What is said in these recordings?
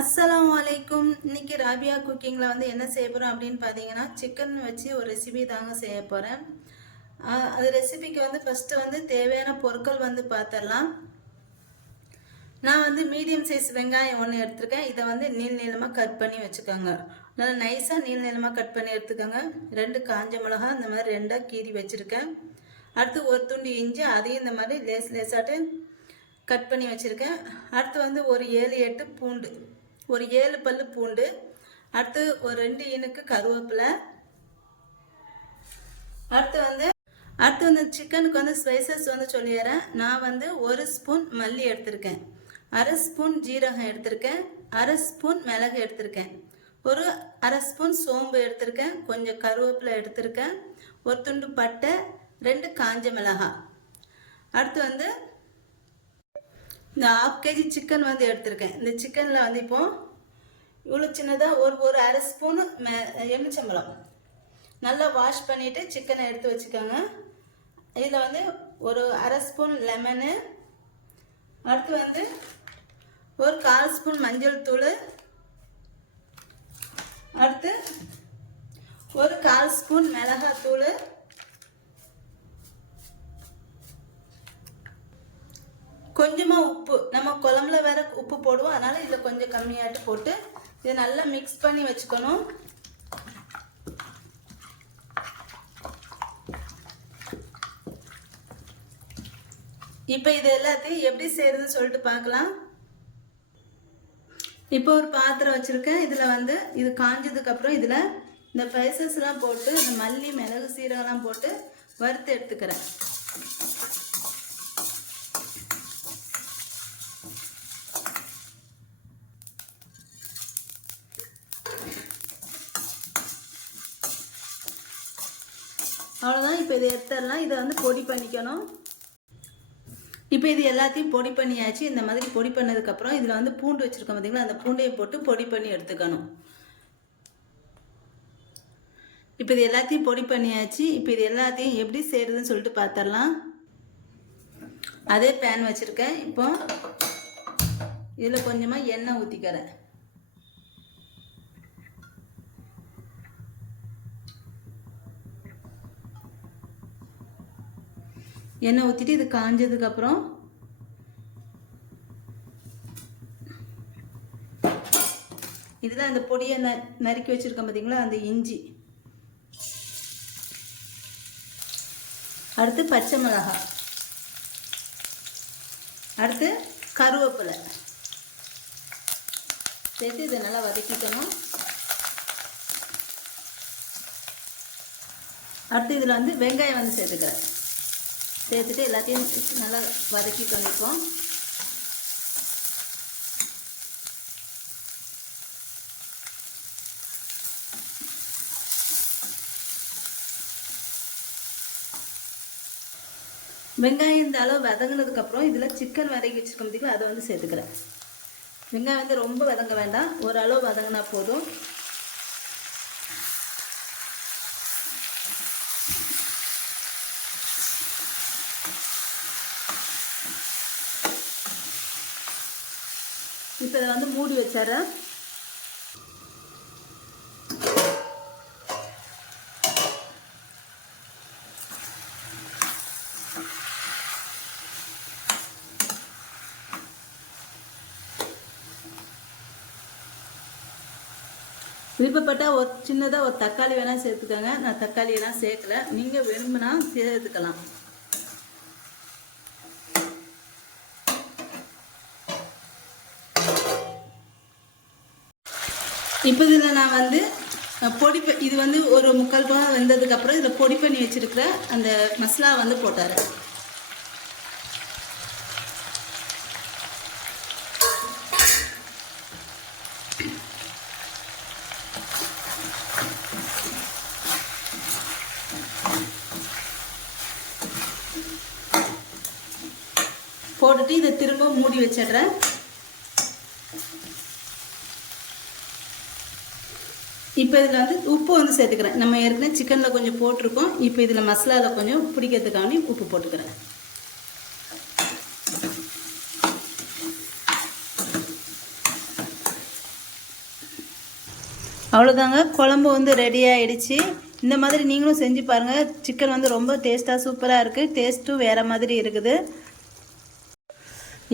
அஸ்ஸலாமு அலைக்கும். இன்னைக்கு ராபியா குக்கிங்கில் என்ன செய்ய போகிறோம் அப்படின்னு பார்த்தீங்கன்னா, சிக்கன் வச்சு ஒரு ரெசிபி தாங்க செய்ய போகிறேன். அது ரெசிபிக்கு ஃபஸ்ட்டு தேவையான பொருட்கள் பார்த்துடலாம். நான் மீடியம் சைஸ் வெங்காயம் ஒன்று எடுத்துருக்கேன். இதை நீள் நீளமாக கட் பண்ணி வச்சுக்கோங்க. நல்லா நைஸாக நீள் நீளமாக கட் பண்ணி எடுத்துக்கோங்க. 2 காஞ்ச மிளகா இந்த மாதிரி 2 கீறி வச்சுருக்கேன். அடுத்து ஒரு துண்டு இஞ்சி, அதையும் இந்த மாதிரி லேசாட்டு கட் பண்ணி வச்சுருக்கேன். அடுத்து ஒரு 7-8 பூண்டு, ஒரு 7 பல்லு பூண்டு. அடுத்து ஒரு 2 இனுக்கு கருவேப்பிலை. அடுத்து சிக்கனுக்கு ஸ்பைசஸ் சொல்லிடுறேன். நான் 1 ஸ்பூன் மல்லி எடுத்திருக்கேன், 1/2 ஸ்பூன் ஜீரகம் எடுத்திருக்கேன், 1/2 ஸ்பூன் மிளகு எடுத்திருக்கேன், ஒரு 1/2 ஸ்பூன் சோம்பு எடுத்திருக்கேன், கொஞ்சம் கருவேப்பிலை எடுத்திருக்கேன், ஒரு துண்டு பட்டை, 2 காஞ்ச மிளகாய். அடுத்து இந்த 1/2 kg சிக்கன் எடுத்திருக்கேன். இந்த சிக்கனில் இப்போ இவ்வளோ சின்னதாக ஒரு 1/2 ஸ்பூனு எலுமிச்சம்பழம் நல்லா வாஷ் பண்ணிவிட்டு சிக்கனை எடுத்து வச்சுக்கோங்க. இதில் ஒரு 1/2 ஸ்பூன் லெமனு. அடுத்து ஒரு 1/4 ஸ்பூன் மஞ்சள் தூள். அடுத்து ஒரு 1/4 ஸ்பூன் மிளகாய் தூள். கொஞ்சமாக உப்பு, நம்ம குழம்புல வேற உப்பு போடுவோம், அதனால் இதில் கொஞ்சம் கம்மியாட்டு போட்டு இதை நல்லா மிக்ஸ் பண்ணி வச்சுக்கணும். இப்போ இது எல்லாத்தையும் எப்படி செய்யறதுன்னு சொல்லிட்டு பார்க்கலாம். இப்போ ஒரு பாத்திரம் வச்சுருக்கேன். இதில் இது காஞ்சதுக்கப்புறம் இதில் இந்த ஸ்பைசஸ்லாம் போட்டு, இந்த மல்லி மிளகு சீரகம்லாம் போட்டு வறுத்து எடுத்துக்கிறேன். அவ்வளோதான். இப்போ இதை எடுத்துடலாம். இதை பொடி பண்ணிக்கணும். இப்போ இது எல்லாத்தையும் பொடி பண்ணியாச்சு. இந்த மாதிரி பொடி பண்ணதுக்கப்புறம் இதில் பூண்டு வச்சுருக்கோம் பார்த்தீங்களா, அந்த பூண்டையை போட்டு பொடி பண்ணி எடுத்துக்கணும். இப்போ இது எல்லாத்தையும் பொடி பண்ணியாச்சு. இப்போ இது எல்லாத்தையும் எப்படி செய்கிறதுன்னு சொல்லிட்டு பார்த்துடலாம். அதே பேன் வச்சுருக்கேன். இப்போ இதில் கொஞ்சமாக எண்ணெய் ஊற்றிக்கிறேன். எண்ணெய் ஊற்றிட்டு இது காஞ்சதுக்கப்புறம் இதில் அந்த பொடியை நறுக்கி வச்சுருக்கோம் பார்த்தீங்களா, அந்த இஞ்சி. அடுத்து பச்சை மிளகாய். அடுத்து கருவேப்பிலை சேர்த்து இதை நல்லா வதக்கிக்கணும். அடுத்து இதில் வெங்காயம் சேர்த்துக்கிறேன். சேர்த்துட்டு எல்லாத்தையும் நல்லா வதக்கி பண்ணிப்போம். வெங்காயம் இந்த அளவு வதங்கினதுக்கப்புறம் இதில் சிக்கன் வதக்கி வச்சுருக்க முடியுங்களா, அதை சேர்த்துக்கிறேன். வெங்காயம் ரொம்ப வதங்க வேண்டாம், ஓரளவு வதங்கினா போதும். இப்போ இதை மூடி வச்சிடறேன். விருப்பப்பட்டால் ஒரு சின்னதாக ஒரு தக்காளி வேணால் சேர்த்துக்கோங்க. நான் தக்காளியெல்லாம் சேர்க்கல, நீங்கள் விரும்பினா சேர்த்துக்கலாம். இப்போ இதில் நான் பொடி இது ஒரு 3/4 பாகம் வெந்ததுக்கப்புறம் இதில் பொடி பண்ணி வச்சுருக்கிற அந்த மசாலா போட்டார். போட்டுட்டு இதை திரும்ப மூடி வச்சிடுறேன். இப்போ இதில் உப்பு சேர்த்துக்கிறேன். நம்ம ஏற்கனவே சிக்கனில் கொஞ்சம் போட்டிருக்கோம். இப்போ இதில் மசாலாவில் கொஞ்சம் பிடிக்கிறதுக்காக உப்பு போட்டுக்கிறேன். அவ்வளோதாங்க, குழம்பு வந்து ரெடி ஆகிடுச்சு. இந்த மாதிரி நீங்களும் செஞ்சு பாருங்கள். சிக்கன் வந்து ரொம்ப டேஸ்ட்டாக சூப்பராக இருக்குது. டேஸ்ட்டும் வேறு மாதிரி இருக்குது.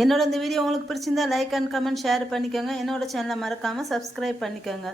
என்னோட இந்த வீடியோ உங்களுக்கு பிடிச்சிருந்தா லைக் அண்ட் கமெண்ட் ஷேர் பண்ணிக்கோங்க. என்னோட சேனலை மறக்காமல் சப்ஸ்கிரைப் பண்ணிக்கோங்க.